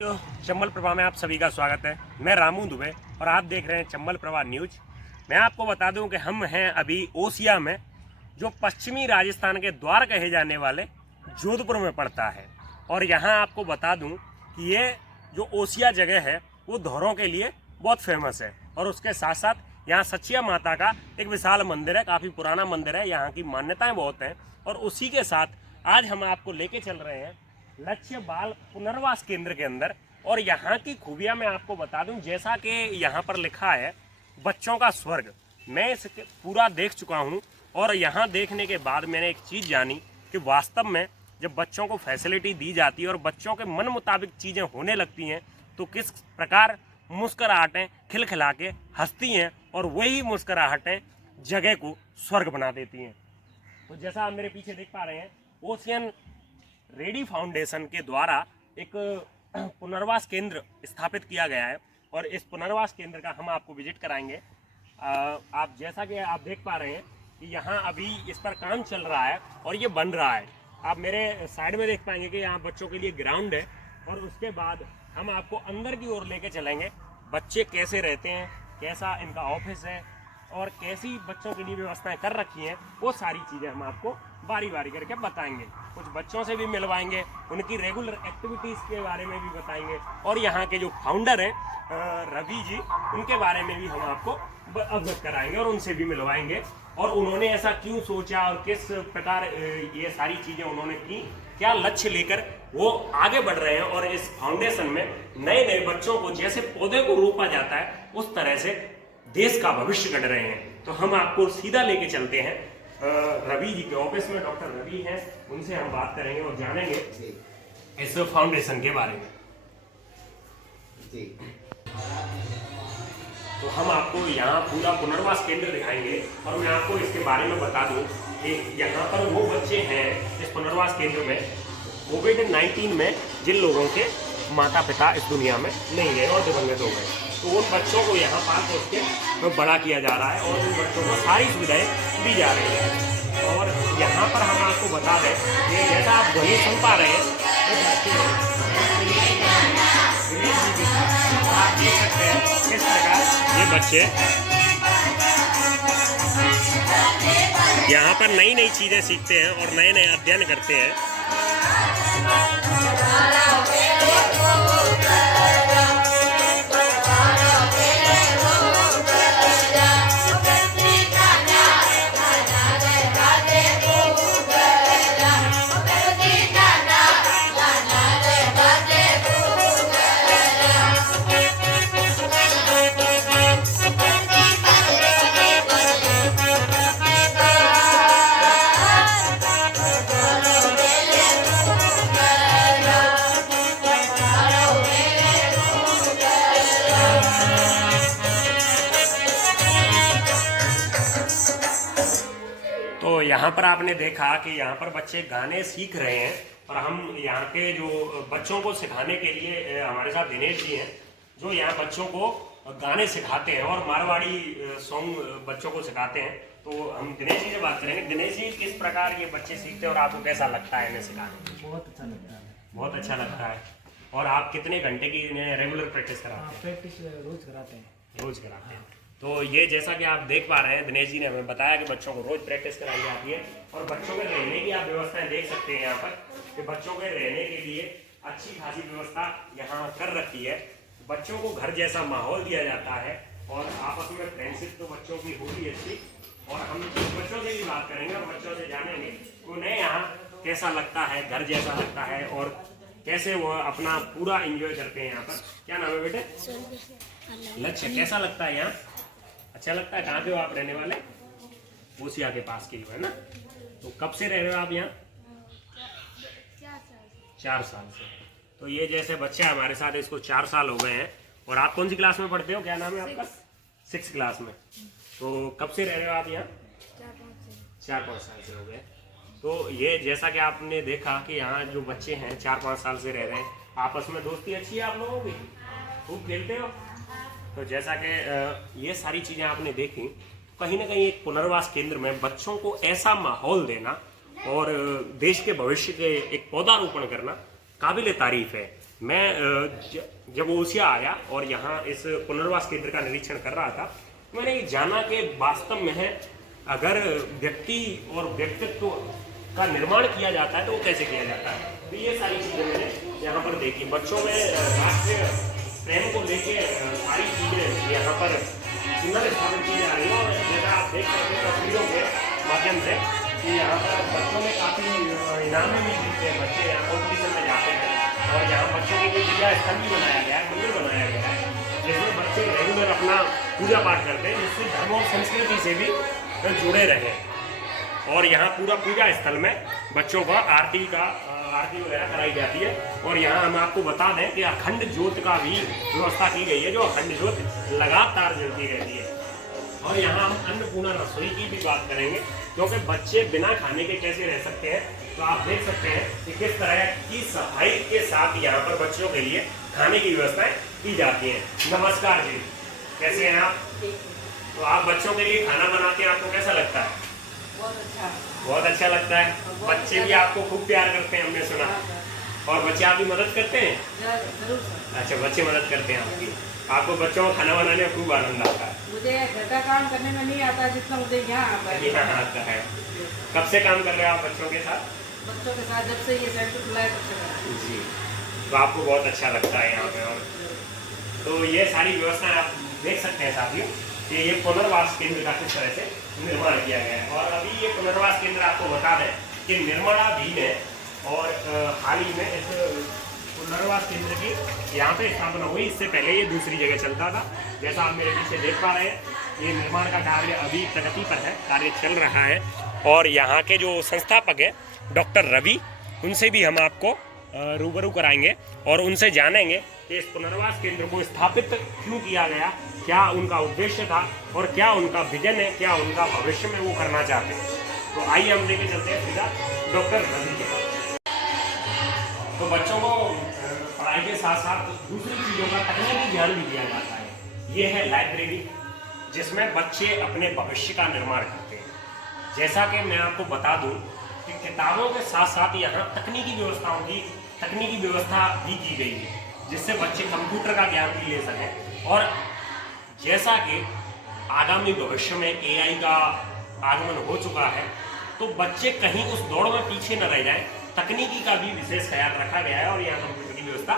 तो चंबल प्रभा में आप सभी का स्वागत है। मैं रामू दुबे और आप देख रहे हैं चंबल प्रभा न्यूज। मैं आपको बता दूं कि हम हैं अभी ओसिया में, जो पश्चिमी राजस्थान के द्वार कहे जाने वाले जोधपुर में पड़ता है। और यहां आपको बता दूं कि ये जो ओसिया जगह है वो धौरों के लिए बहुत फेमस है। और उसके साथ साथ यहाँ सचिया माता का एक विशाल मंदिर है, काफ़ी पुराना मंदिर है, यहाँ की मान्यताएँ बहुत हैं। और उसी के साथ आज हम आपको लेके चल रहे हैं लक्ष्य बाल पुनर्वास केंद्र के अंदर। और यहाँ की खूबियाँ मैं आपको बता दूं, जैसा कि यहाँ पर लिखा है बच्चों का स्वर्ग। मैं इस पूरा देख चुका हूँ और यहाँ देखने के बाद मैंने एक चीज़ जानी कि वास्तव में जब बच्चों को फैसिलिटी दी जाती है और बच्चों के मन मुताबिक चीज़ें होने लगती हैं तो किस प्रकार मुस्कुराहटें खिलखिला के हंसती हैं और वही मुस्कुराहटें जगह को स्वर्ग बना देती हैं। तो जैसा आप मेरे पीछे देख पा रहे हैं, ओशियन रेडी फाउंडेशन के द्वारा एक पुनर्वास केंद्र स्थापित किया गया है और इस पुनर्वास केंद्र का हम आपको विजिट कराएंगे। आप जैसा कि आप देख पा रहे हैं कि यहाँ अभी इस पर काम चल रहा है और ये बन रहा है। आप मेरे साइड में देख पाएंगे कि यहाँ बच्चों के लिए ग्राउंड है और उसके बाद हम आपको अंदर की ओर लेके चलेंगे। बच्चे कैसे रहते हैं, कैसा इनका ऑफिस है और कैसी बच्चों के लिए व्यवस्थाएं कर रखी हैं, वो सारी चीज़ें हम आपको बारी बारी करके बताएंगे। कुछ बच्चों से भी मिलवाएंगे, उनकी रेगुलर एक्टिविटीज़ के बारे में भी बताएंगे और यहाँ के जो फाउंडर हैं रवि जी, उनके बारे में भी हम आपको अवगत कराएंगे और उनसे भी मिलवाएंगे। और उन्होंने ऐसा क्यों सोचा और किस प्रकार ये सारी चीज़ें उन्होंने की, क्या लक्ष्य लेकर वो आगे बढ़ रहे हैं। और इस फाउंडेशन में नए नए बच्चों को जैसे पौधे को रोपा जाता है उस तरह से देश का भविष्य गढ़ रहे हैं। तो हम आपको सीधा लेके चलते हैं रवि जी के ऑफिस में। डॉक्टर रवि हैं, उनसे हम बात करेंगे और जानेंगे इस फाउंडेशन के बारे में। जी। तो हम आपको यहाँ पूरा पुनर्वास केंद्र दिखाएंगे और मैं आपको इसके बारे में बता दूं कि यहाँ पर वो बच्चे हैं इस पुनर्वास केंद्र में कोविड-19 में जिन लोगों के माता पिता इस दुनिया में नहीं गए और दिवंगत हो गए, तो उन बच्चों को यहाँ पाल पोस के बड़ा किया जा रहा है और उन बच्चों को सारी सुविधाएं दी जा रही हैं। और यहाँ पर हम आपको बता दें कि जैसा आप ध्वनि सुन पा रहे हैं, आप देख सकते हैं किस प्रकार ये बच्चे यहाँ पर नई नई चीज़ें सीखते हैं और नए नए अध्ययन करते हैं। तो यहाँ पर आपने देखा कि यहाँ पर बच्चे गाने सीख रहे हैं और हम यहाँ के जो बच्चों को सिखाने के लिए हमारे साथ दिनेश जी हैं, जो यहाँ बच्चों को गाने सिखाते हैं और मारवाड़ी सॉन्ग बच्चों को सिखाते हैं। तो हम दिनेश जी से बात करेंगे। दिनेश जी, किस प्रकार ये बच्चे सीखते हैं और आपको कैसा लगता है इन्हें सिखाने? बहुत अच्छा लगता है। बहुत अच्छा लगता है। और आप कितने घंटे की इन्हें रेगुलर प्रैक्टिस कराते हैं? प्रैक्टिस रोज कराते हैं। रोज कराते हैं। तो ये जैसा कि आप देख पा रहे हैं, दिनेश जी ने हमें बताया कि बच्चों को रोज प्रैक्टिस कराई जाती है और बच्चों के रहने की आप व्यवस्थाएं देख सकते हैं यहाँ पर कि बच्चों के रहने के लिए अच्छी खासी व्यवस्था यहाँ कर रखी है। बच्चों को घर जैसा माहौल दिया जाता है और आपस में फ्रेंडशिप तो बच्चों की होगी अच्छी। और हम बच्चों से भी बात करेंगे और बच्चों से जानेंगे उन्हें यहाँ कैसा लगता है, घर जैसा लगता है और कैसे वो अपना पूरा एंजॉय करते हैं यहाँ पर। क्या नाम है बेटे? लक्ष्य। कैसा लगता है यहाँ? अच्छा लगता है। कहाँ पे हो आप रहने वाले? ओसिया के पास के ही है ना? तो कब से रह रहे हो आप यहाँ? 4 साल से। तो ये जैसे बच्चा हमारे साथ, इसको 4 साल हो गए हैं। और आप कौन सी क्लास में पढ़ते हो? क्या नाम है आपका? 6 क्लास में। तो कब से रह रहे हो आप यहाँ? 4-5 साल से हो गए। तो ये जैसा कि आपने देखा कि यहाँ जो बच्चे हैं 4-5 साल से रह रहे हैं, आपस में दोस्ती अच्छी है आप लोगों की? खूब खेलते हो? तो जैसा कि ये सारी चीज़ें आपने देखी, कहीं ना कहीं एक पुनर्वास केंद्र में बच्चों को ऐसा माहौल देना और देश के भविष्य के एक पौधारोपण करना काबिल तारीफ है। मैं जब ओसिया आया और यहाँ इस पुनर्वास केंद्र का निरीक्षण कर रहा था, तो मैंने ये जाना कि वास्तव में है अगर व्यक्ति और व्यक्तित्व का निर्माण किया जाता है तो वो कैसे किया जाता है। तो ये सारी चीज़ें मैंने यहाँ पर देखी। बच्चों में राष्ट्रीय प्रेम को लेके सारी चीज़ें यहाँ पर पुनर्स्थापित की जा रही है। और जैसा आप देख सकते हैं तस्वीरों के माध्यम से कि यहाँ पर बच्चों में काफ़ी इनाम भी जीतते हैं, बच्चे यहाँ कॉम्पिटिशन में जाते हैं। और यहाँ बच्चों के लिए पूजा स्थल भी बनाया गया है, मंदिर बनाया गया है, जिसमें बच्चे रेगुलर अपना पूजा पाठ करते हैं, जिससे धर्म और संस्कृति से भी जुड़े रहें। और यहाँ पूरा पूजा स्थल में बच्चों का आरती वगैरह कराई जाती है। और यहाँ हम आपको बता दें कि अखंड ज्योत का भी व्यवस्था की गई है, जो अखंड ज्योत लगातार जलती रहती है। और यहाँ हम अन्नपूर्णा रसोई की भी बात करेंगे, क्योंकि बच्चे बिना खाने के कैसे रह सकते हैं। तो आप देख सकते हैं कि किस तरह की सफाई के साथ यहाँ पर बच्चों के लिए खाने की व्यवस्थाएं की जाती हैं। नमस्कार जी, कैसे हैं आप? तो आप बच्चों के लिए खाना बनाते हैं, आपको कैसा लगता है? बहुत अच्छा लगता है। बच्चे भी आपको खूब प्यार करते हैं, हमने सुना। और बच्चे आपकी मदद करते हैं? अच्छा, बच्चे मदद करते हैं आपकी। आपको बच्चों को खाना बनाने में खूब आनंद आता है? मुझे घर का काम करने में नहीं आता जितना मुझे यहाँ आता है। कब से काम कर रहे हो आप बच्चों के साथ? बच्चों के साथ जब से ये सेंटर खुला है तब से कर रहा हूं। जी, तो आपको बहुत अच्छा लगता है यहाँ पे। और तो ये सारी व्यवस्थाएं आप देख सकते हैं साथियों कि ये पुनर्वास केंद्र का किस तरह से निर्माण किया गया है। और अभी ये पुनर्वास केंद्र आपको बता दें कि निर्माणाधीन है। और हाल ही में इस पुनर्वास केंद्र की यहाँ पे स्थापना हुई। इससे पहले ये दूसरी जगह चलता था। जैसा आप मेरे पीछे देख पा रहे हैं, ये निर्माण का कार्य अभी प्रगति पर है, कार्य चल रहा है। और यहाँ के जो संस्थापक हैं डॉक्टर रवि, उनसे भी हम आपको रूबरू कराएंगे और उनसे जानेंगे कि इस पुनर्वास केंद्र को स्थापित क्यों किया गया, क्या उनका उद्देश्य था और क्या उनका विजन है, क्या उनका भविष्य में वो करना चाहते हैं। तो आइए हम लेके चलते हैं सीधा डॉक्टर रवि के पास। तो बच्चों को पढ़ाई के साथ साथ दूसरी चीज़ों का तकनीकी ज्ञान भी दिया जाता है। ये है लाइब्रेरी, जिसमें बच्चे अपने भविष्य का निर्माण करते हैं। जैसा कि मैं आपको बता दूं कि किताबों के साथ साथ यहाँ तकनीकी व्यवस्था भी की गई है, जिससे बच्चे कंप्यूटर का ज्ञान भी ले सकें। और जैसा कि आगामी भविष्य में एआई का आगमन हो चुका है, तो बच्चे कहीं उस दौड़ में पीछे न रह जाएं। तकनीकी का भी विशेष ख्याल रखा गया है और यहाँ कंप्यूटर की व्यवस्था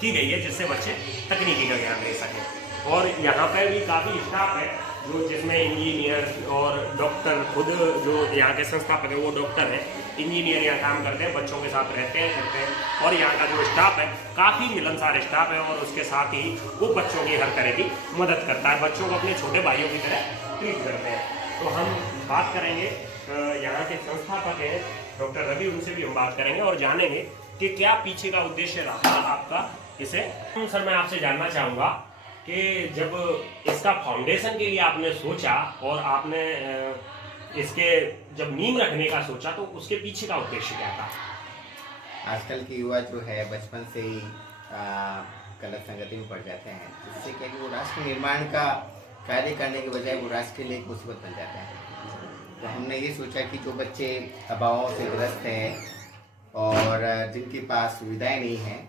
की गई है, जिससे बच्चे तकनीकी का ज्ञान ले सकें। और यहाँ पर भी काफ़ी स्टाफ है जो जिसमें इंजीनियर और डॉक्टर, खुद जो यहाँ के संस्थापक है वो डॉक्टर हैं, इंजीनियर यहाँ काम करते हैं, बच्चों के साथ रहते हैं करते हैं। और यहाँ का जो स्टाफ है काफ़ी मिलनसार स्टाफ है और उसके साथ ही वो बच्चों की हर तरह की मदद करता है, बच्चों को अपने छोटे भाइयों की तरह ट्रीट करते हैं। तो हम बात करेंगे यहाँ के संस्थापक हैं डॉक्टर रवि, उनसे भी हम बात करेंगे और जानेंगे कि क्या पीछे का उद्देश्य रहा आपका इसे। सर, मैं आपसे जानना चाहूँगा कि जब इसका फाउंडेशन के लिए आपने सोचा और आपने इसके जब नींव रखने का सोचा, तो उसके पीछे का उद्देश्य क्या था? आजकल के युवा जो है बचपन से ही गलत संगति में पड़ जाते हैं, जिससे क्या कि वो राष्ट्र निर्माण का कार्य करने के बजाय वो राष्ट्र के लिए एक मुसीबत बन जाते हैं। तो हमने ये सोचा कि जो बच्चे अभावों से ग्रस्त हैं और जिनके पास सुविधाएं नहीं हैं,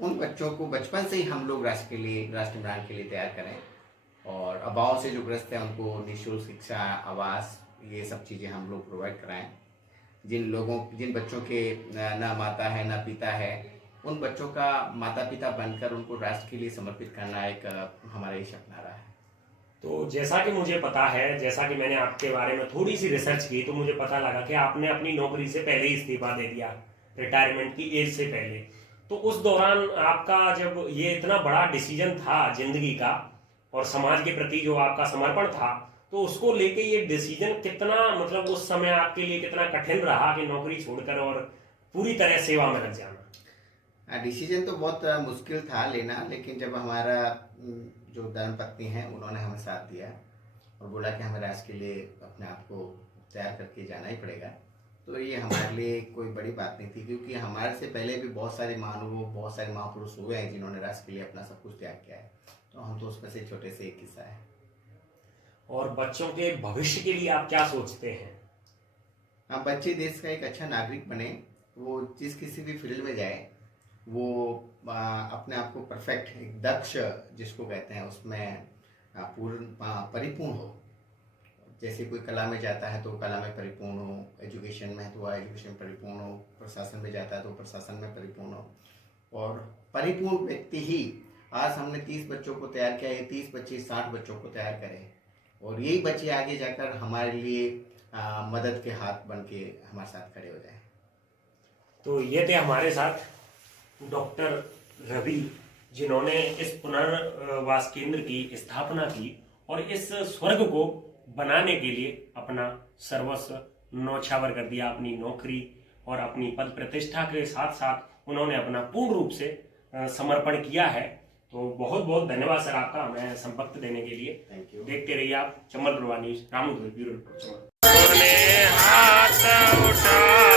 उन बच्चों को बचपन से ही हम लोग राष्ट्र निर्माण के लिए तैयार करें। और अभावों से जो ग्रस्त हैं उनको निःशुल्क शिक्षा, आवास, ये सब चीज़ें हम लोग प्रोवाइड कराएं। जिन बच्चों के ना माता है ना पिता है, उन बच्चों का माता पिता बनकर उनको राष्ट्र के लिए समर्पित करना एक हमारा ये सपना रहा है। तो जैसा कि मुझे पता है, जैसा कि मैंने आपके बारे में थोड़ी सी रिसर्च की, तो मुझे पता लगा कि आपने अपनी नौकरी से पहले ही इस्तीफा दे दिया, रिटायरमेंट की एज से पहले। तो उस दौरान आपका जब ये इतना बड़ा डिसीजन था जिंदगी का और समाज के प्रति जो आपका समर्पण था, तो उसको लेके ये डिसीजन कितना, मतलब उस समय आपके लिए कितना कठिन रहा कि नौकरी छोड़कर और पूरी तरह सेवा में लग जाना? डिसीजन तो बहुत मुश्किल था लेना, लेकिन जब हमारा जो धर्मपत्नी हैं उन्होंने हमें साथ दिया और बोला कि हमें राष्ट्र के लिए अपने आप को तैयार करके जाना ही पड़ेगा, तो ये हमारे लिए कोई बड़ी बात नहीं थी, क्योंकि हमारे से पहले भी बहुत सारे बहुत सारे महापुरुष हुए हैं जिन्होंने राष्ट्र के लिए अपना सब कुछ त्याग किया है। तो हम तो उसमें से छोटे से एक हिस्सा है। और बच्चों के भविष्य के लिए आप क्या सोचते हैं? हाँ, बच्चे देश का एक अच्छा नागरिक बने, वो जिस किसी भी फील्ड में जाए वो अपने आप को परफेक्ट, एक दक्ष जिसको कहते हैं, उसमें पूर्ण परिपूर्ण हो। जैसे कोई कला में जाता है तो कला में परिपूर्ण हो, एजुकेशन में है तो वह एजुकेशन में परिपूर्ण हो, प्रशासन में जाता है तो प्रशासन में परिपूर्ण हो। और परिपूर्ण व्यक्ति ही, आज हमने 30 बच्चों को तैयार किया, ये 30 बच्चे 60 बच्चों को तैयार करें और यही बच्चे आगे जाकर हमारे लिए मदद के हाथ बन के हमारे साथ खड़े हो जाए। तो ये थे हमारे साथ डॉक्टर रवि, जिन्होंने इस पुनर्वास केंद्र की स्थापना की और इस स्वर्ग को बनाने के लिए अपना सर्वस्व न्यौछावर कर दिया। अपनी नौकरी और अपनी पद प्रतिष्ठा के साथ साथ उन्होंने अपना पूर्ण रूप से समर्पण किया है। तो बहुत बहुत धन्यवाद सर आपका हमें संपर्क देने के लिए। Thank you. देखते रहिए आप Chambal Prabha news. Ramu Dubey, bureau report, Chambal. हाथ उठा